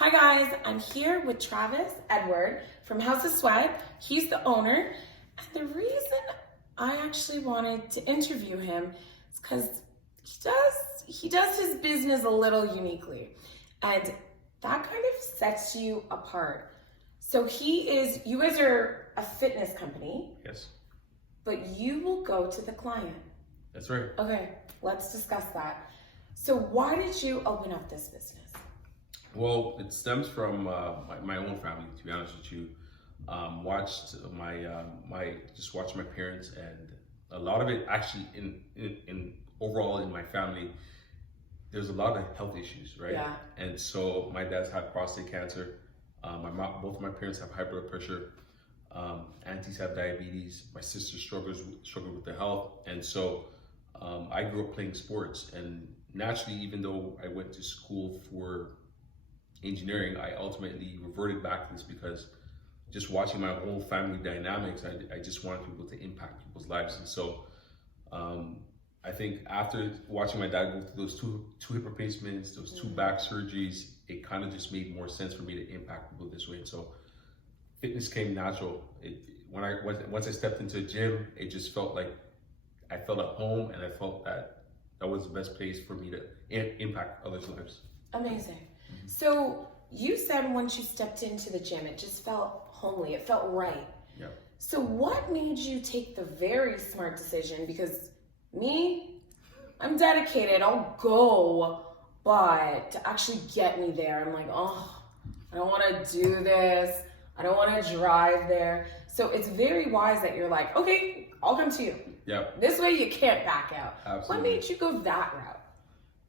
Hi guys, I'm here with Travis Edward from House of Sweat. He's the owner, and the reason I actually wanted to interview him is because he does his business a little uniquely, and that kind of sets you apart. So you guys are a fitness company. Yes. But you will go to the client. That's right. Okay, let's discuss that. So why did you open up this business? Well, it stems from my own family. To be honest with you, watched watched my parents, and a lot of it actually in overall in my family, there's a lot of health issues, right? Yeah. And so my dad's had prostate cancer. Both of my parents have high blood pressure. Aunties have diabetes. My sister struggled with the health, and so I grew up playing sports. And naturally, even though I went to school for engineering, I ultimately reverted back to this because just watching my whole family dynamics, I just wanted people to impact people's lives. And so I think after watching my dad go through those two hip replacements, those two back surgeries, it kind of just made more sense for me to impact people this way. And so fitness came natural. Once I stepped into a gym, it just felt like I felt at home, and I felt that was the best place for me to impact others' lives. Amazing. So you said once you stepped into the gym, it just felt homely. It felt right. Yeah. So what made you take the very smart decision? Because me, I'm dedicated. I'll go, but to actually get me there, I'm like, oh, I don't want to do this. I don't want to drive there. So it's very wise that you're like, okay, I'll come to you. Yeah. This way you can't back out. Absolutely. What made you go that route?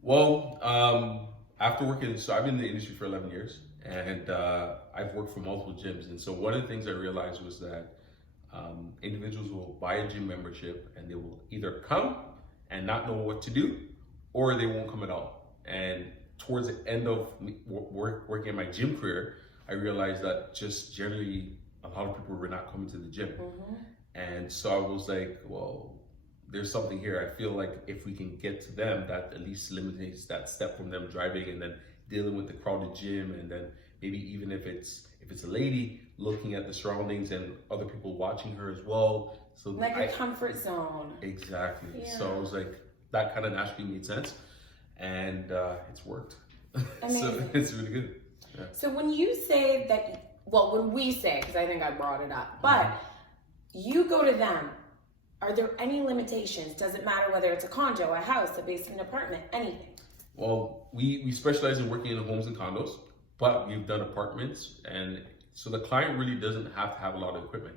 Well, after working, so I've been in the industry for 11 years, and I've worked for multiple gyms. And so one of the things I realized was that individuals will buy a gym membership, and they will either come and not know what to do, or they won't come at all. And towards the end of working in my gym career, I realized that just generally a lot of people were not coming to the gym. Mm-hmm. And so I was like, well, there's something here. I feel like if we can get to them, that at least eliminates that step from them driving and then dealing with the crowded gym, and then maybe even if it's a lady, looking at the surroundings and other people watching her as well. So like a comfort zone. Exactly. Yeah. So I was like, that kind of naturally made sense, and it's worked. Amazing. So it's really good. Yeah. So when you say that, well, when we say, because I think I brought it up, but you go to them, are there any limitations? Does it matter whether it's a condo, a house, a basement apartment, anything? Well, we specialize in working in homes and condos, but we've done apartments, and so the client really doesn't have to have a lot of equipment.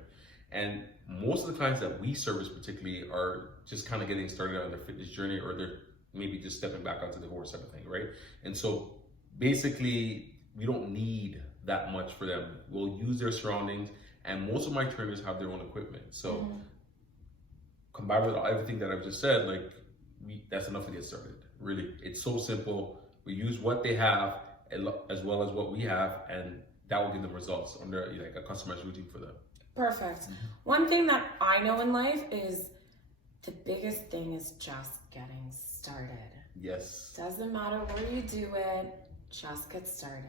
And most of the clients that we service particularly are just kind of getting started on their fitness journey, or they're maybe just stepping back onto the horse type of thing, right? And so basically, we don't need that much for them. We'll use their surroundings, and most of my trainers have their own equipment. So combined with everything that I've just said, like that's enough to get started. Really, it's so simple. We use what they have as well as what we have, and that will give them results under like a customized routine for them. Perfect. One thing that I know in life is the biggest thing is just getting started. Yes. Doesn't matter where you do it, just get started.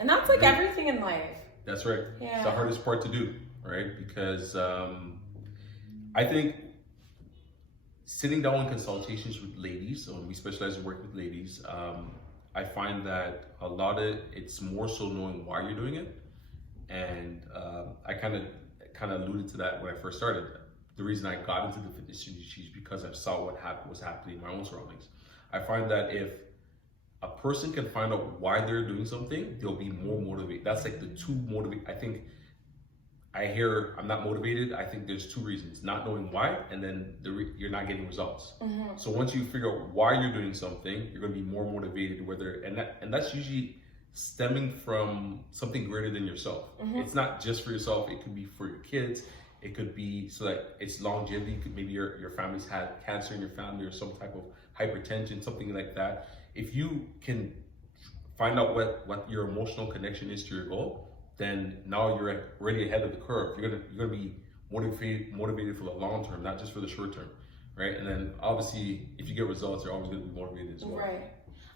And that's like everything in life. That's right. Yeah. It's the hardest part to do, right? Because I think sitting down in consultations with ladies, so we specialize in working with ladies, I find that a lot of it's more so knowing why you're doing it. And I kind of alluded to that when I first started. The reason I got into the fitness industry is because I saw what was happening in my own surroundings. I find that if a person can find out why they're doing something, they'll be more motivated. That's like the two motivate. I think I hear I'm not motivated. I think there's two reasons: not knowing why, and then you're not getting results. So once you figure out why you're doing something, you're going to be more motivated. And that's usually stemming from something greater than yourself. It's not just for yourself. It could be for your kids. It could be so that it's longevity. Maybe your family's had cancer in your family, or some type of hypertension, something like that. If you can find out what your emotional connection is to your goal, then now you're already ahead of the curve. You're gonna be motivated for the long term, not just for the short term, right? And then obviously, if you get results, you're always gonna be motivated as well. Right.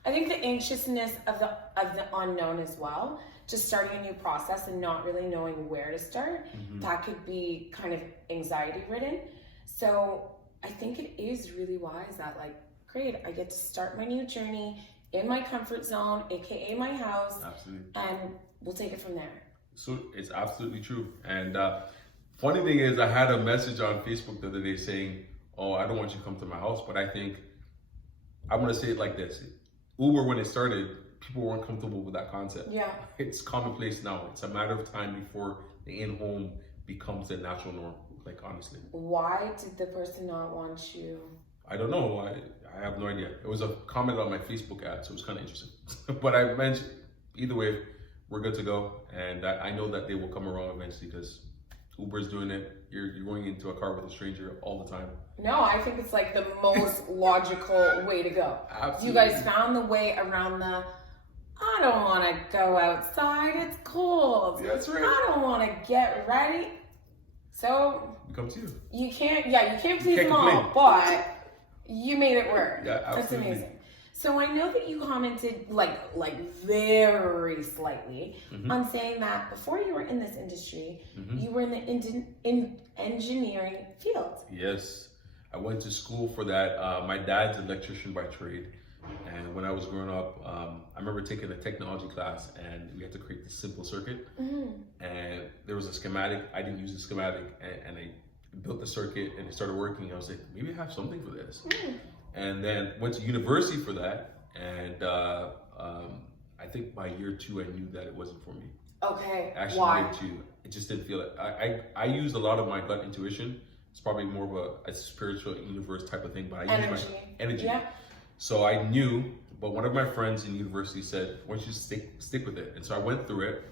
I think the anxiousness of the unknown as well, just starting a new process and not really knowing where to start, that could be kind of anxiety ridden. So I think it is really wise that, like, great, I get to start my new journey in my comfort zone, aka my house. Absolutely. And we'll take it from there. So it's absolutely true. And funny thing is, I had a message on Facebook the other day saying, "Oh, I don't want you to come to my house," but I think I'm gonna say it like this: Uber, when it started, people weren't comfortable with that concept. Yeah. It's commonplace now. It's a matter of time before the in-home becomes the natural norm. Like, honestly, Why did the person not want you? I don't know. I have no idea. It was a comment on my Facebook ad, so it was kind of interesting. But I mentioned, either way, we're good to go. And I know that they will come around eventually because Uber's doing it. You're going into a car with a stranger all the time. No, I think it's like the most logical way to go. Absolutely. You guys found the way around the, I don't want to go outside, it's cold. That's right. I don't want to get ready. So It comes to you. you can't please can't them all, complain. but you made it work. Yeah, That's absolutely. amazing. So I know that you commented like very slightly on saying that before you were in this industry, you were in the engineering field. Yes. I went to school for that. My dad's an electrician by trade. And when I was growing up, I remember taking a technology class and we had to create this simple circuit. And there was a schematic. I didn't use the schematic and I built the circuit and it started working. I was like, maybe I have something for this. And then went to university for that. And I think by year 2, I knew that it wasn't for me. Okay. Actually, Why? year 2, it just didn't feel it. I used a lot of my gut intuition. It's probably more of a spiritual universe type of thing, but I used my energy. Yeah. So I knew, but one of my friends in university said, "Why don't you stick with it?" And so I went through it.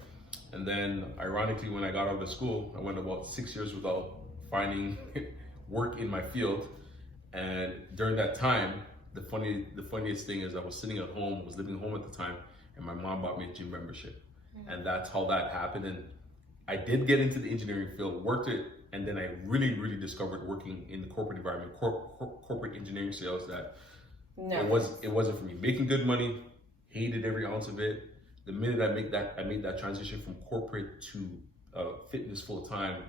And then, ironically, when I got out of school, I went about 6 years without finding work in my field. And during that time, the funniest thing is I was sitting at home, was living home at the time, and my mom bought me a gym membership. And that's how that happened. And I did get into the engineering field, worked it, and then I really, really discovered working in the corporate environment, corporate engineering sales, that it wasn't for me. Making good money, hated every ounce of it. The minute I made that transition from corporate to fitness full time,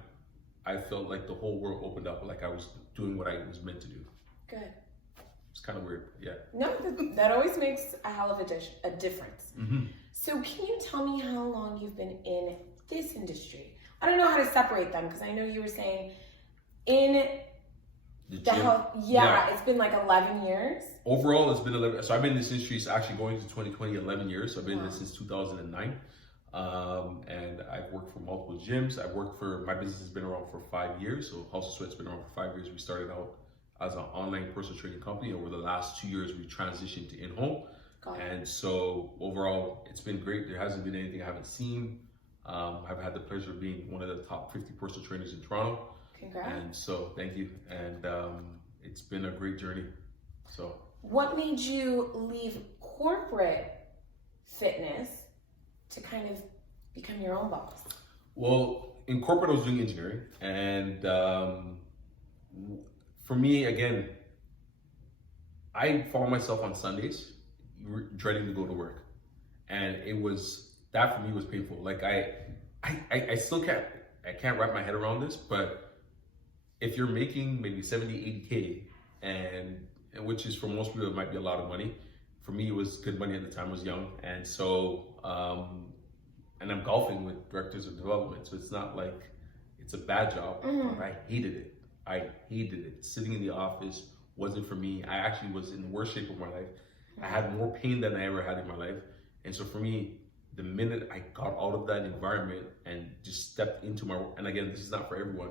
I felt like the whole world opened up, like I was doing what I was meant to do. Good. It's kind of weird, yeah. No, that always makes a hell of a difference. So can you tell me how long you've been in this industry? I don't know how to separate them because I know you were saying in the health, it's been like 11 years. Overall, it's been 11. So I've been in this industry, it's actually going to 2020, 11 years. So I've been in this since 2009. And I've worked for multiple gyms. My business has been around for 5 years. So House of Sweat's been around for 5 years. We started out as an online personal training company. Over the last 2 years, we transitioned to in-home. And so overall, it's been great. There hasn't been anything I haven't seen. I've had the pleasure of being one of the top 50 personal trainers in Toronto. Congrats. And so thank you. And it's been a great journey. So what made you leave corporate fitness to kind of become your own boss? Well, in corporate, I was doing engineering. And for me, again, I found myself on Sundays dreading to go to work. And that for me was painful. Like I still can't wrap my head around this, but if you're making maybe 70, 80K, and which is for most people, it might be a lot of money. For me, it was good money at the time. I was young. And so, and I'm golfing with directors of development. So it's not like it's a bad job. But I hated it. I hated it. Sitting in the office wasn't for me. I actually was in the worst shape of my life. I had more pain than I ever had in my life. And so for me, the minute I got out of that environment and just stepped into and again, this is not for everyone,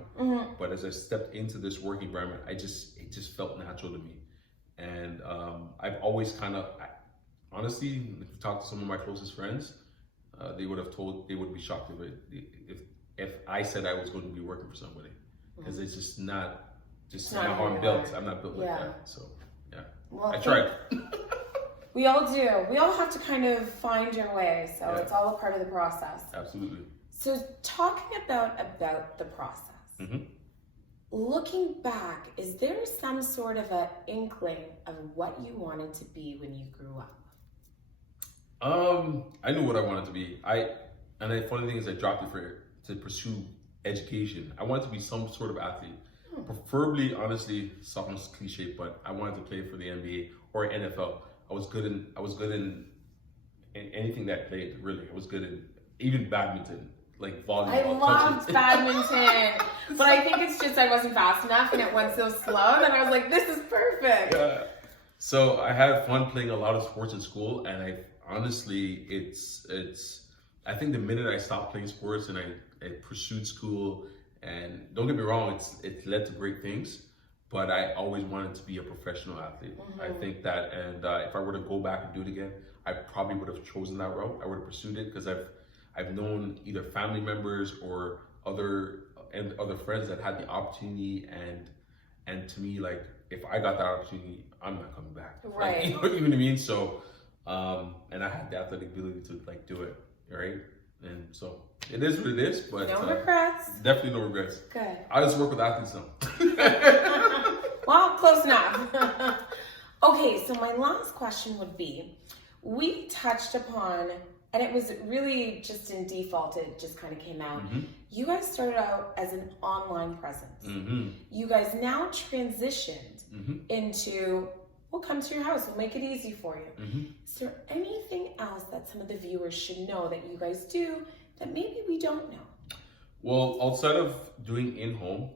but as I stepped into this work environment, it just felt natural to me. And I've always honestly, if you talk to some of my closest friends, they would be shocked if I said I was going to be working for somebody, because it's just not how I'm built. I'm not built like that. So yeah, well, I tried. We all do. We all have to kind of find your way. So it's all a part of the process. Absolutely. So talking about the process, looking back, is there some sort of an inkling of what you wanted to be when you grew up? I knew what I wanted to be. And the funny thing is, I dropped it to pursue education. I wanted to be some sort of athlete, preferably, honestly, sounds cliche, but I wanted to play for the NBA or NFL. I was good in anything that played. Really, I was good in even badminton, like volleyball. I loved badminton, but I think it's just I wasn't fast enough and it went so slow that I was like, this is perfect. Yeah. So I had fun playing a lot of sports in school, and I honestly, I think the minute I stopped playing sports and I pursued school, and don't get me wrong, it's led to great things, but I always wanted to be a professional athlete. I think that, and if I were to go back and do it again, I probably would have chosen that route. I would have pursued it because I've known either family members or other friends that had the opportunity, and to me, like, if I got that opportunity, I'm not coming back. Right. Like, you know what I mean? So, and I had the athletic ability to like do it, right? And so it is what it is, but No regrets. definitely no regrets. Good. I just work with athletes now. Well, close enough. Okay, so my last question would be, we touched upon, and it was really just in default, it just kind of came out. You guys started out as an online presence. You guys now transitioned into, we'll come to your house, we'll make it easy for you. Is there anything else that some of the viewers should know that you guys do that maybe we don't know? Well, outside of doing in-home,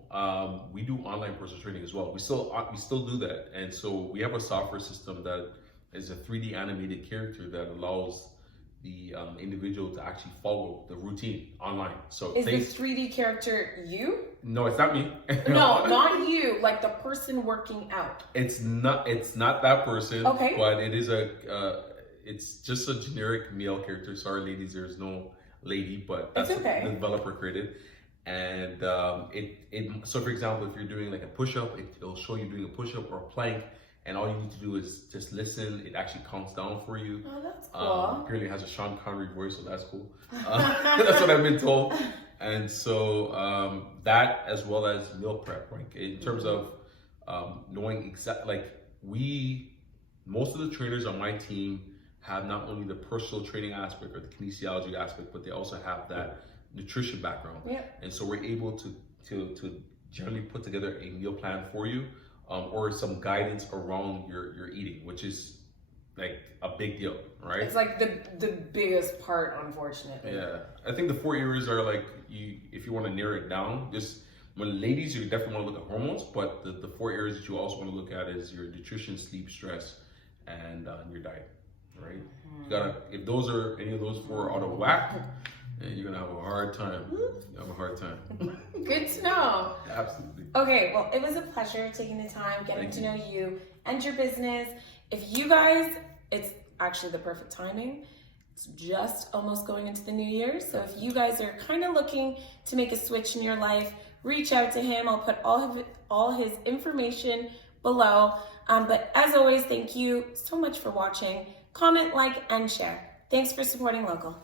we do online personal training as well. We still do that, and so we have a software system that is a 3D animated character that allows the individual to actually follow the routine online. So is the 3D character you? No, it's not me. No, not you. Like the person working out. It's not that person. Okay. But it is it's just a generic male character. Sorry, ladies, there's no lady, but that's it's okay. what the developer created. And so for example, if you're doing like a push-up, it'll show you doing a push-up or a plank, and all you need to do is just listen. It actually counts down for you. Oh, that's cool. Apparently it has a Sean Connery voice, so that's cool. That's what I've been told. And so that, as well as meal prep, right? In terms of knowing exactly, like most of the trainers on my team have not only the personal training aspect or the kinesiology aspect, but they also have that nutrition background. Yep. And so we're able to generally put together a meal plan for you, or some guidance around your eating, which is like a big deal, right? It's like the biggest part, unfortunately. Yeah, I think the 4 areas are like, if you want to narrow it down, just when ladies, you definitely want to look at hormones, but the 4 areas that you also want to look at is your nutrition, sleep, stress, and your diet, right? You gotta, if any of those 4 out of whack, and you're gonna have a hard time. You have a hard time. Good to know. Absolutely. Okay, well, it was a pleasure taking the time, getting to know you and your business. If you guys, it's actually the perfect timing. It's just almost going into the new year. So if you guys are kind of looking to make a switch in your life, reach out to him. I'll put all his information below. But as always, thank you so much for watching. Comment, like, and share. Thanks for supporting local.